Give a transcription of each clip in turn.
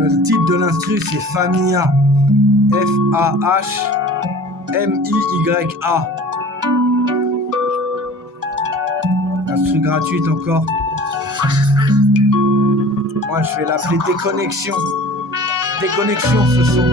Le titre de l'instru c'est Familla. F-A-H-M-I-Y-A. Instru gratuite encore. Moi je vais l'appeler Déconnexion. Déconnexion ce son.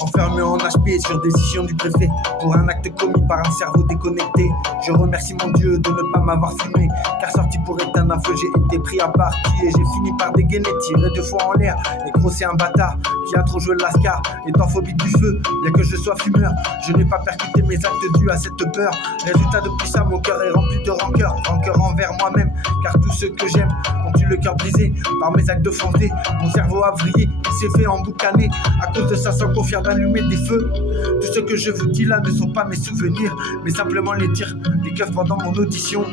Enfermé en HP sur décision du préfet pour un acte commis par un cerveau déconnecté. Je remercie mon Dieu de ne pas m'avoir fumé, car sorti pour éteindre un feu, j'ai été pris à partie et j'ai fini par dégainer, tirer 2 fois en l'air. Et gros, c'est un bâtard qui a trop joué le lascar, étant phobique du feu, bien que je sois fumeur. Je n'ai pas percuté mes actes dus à cette peur. Résultat, depuis ça, mon cœur est rempli de rancœur. Rancœur envers moi-même, car tous ceux que j'aime ont eu le cœur brisé par mes actes de fondé. Mon cerveau a vrillé, il s'est fait emboucaner. À cause de ça, sans qu'on fier d'allumer des feux. Tout ce que je vous dis là ne sont pas mes souvenirs, mais simplement les tirs des keufs pendant mon audition.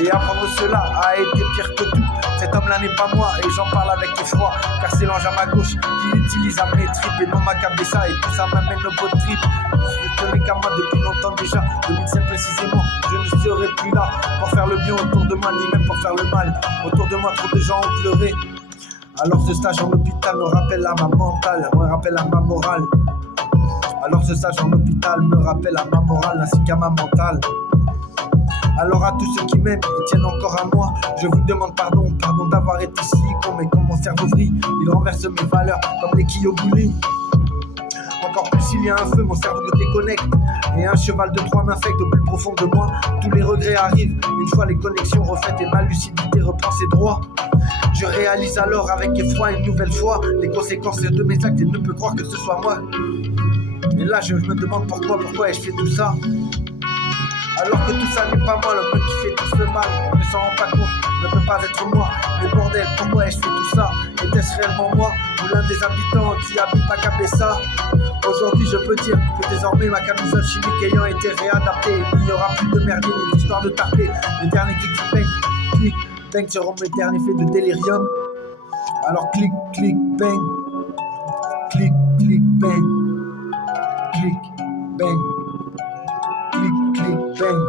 Et apprendre cela a été pire que tout. Cet homme-là n'est pas moi et j'en parle avec effroi, car c'est l'ange à ma gauche qui utilise à mes tripes et non ma cabessa, et tout ça m'amène au beau trip. Je ne connais qu'à moi depuis longtemps déjà, 2007 précisément. Je ne serai plus là pour faire le bien autour de moi, ni même pour faire le mal. Autour de moi, trop de gens ont pleuré. Alors ce stage en hôpital me rappelle à ma mentale, me rappelle à ma morale. Alors ce stage en hôpital me rappelle à ma morale ainsi qu'à ma mentale. Alors à tous ceux qui m'aiment et tiennent encore à moi, je vous demande pardon d'avoir été si con, mais comme mon cerveau vrille, il renverse mes valeurs comme les quilles au bowling. Encore plus s'il y a un feu, mon cerveau me déconnecte, et un cheval de Troie m'infecte au plus profond de moi. Tous les regrets arrivent, une fois les connexions refaites et ma lucidité reprend ses droits. Je réalise alors avec effroi une nouvelle fois les conséquences de mes actes et ne peux croire que ce soit moi. Et là je me demande pourquoi ai-je fait tout ça, alors que tout ça n'est pas moi, l'homme qui fait tout ce mal ne s'en rend pas compte, ne peut pas être moi. Mais bordel, pourquoi ai-je fait tout ça? Était-ce réellement moi ou l'un des habitants qui habite ma cabessa? Aujourd'hui je peux dire que désormais ma camisole chimique ayant été réadaptée, il n'y aura plus de merdier ni d'histoire de tarpé. Les derniers clic bang seront mes derniers faits de délirium. Alors clic bang, clic bang, clic bang, clic bang.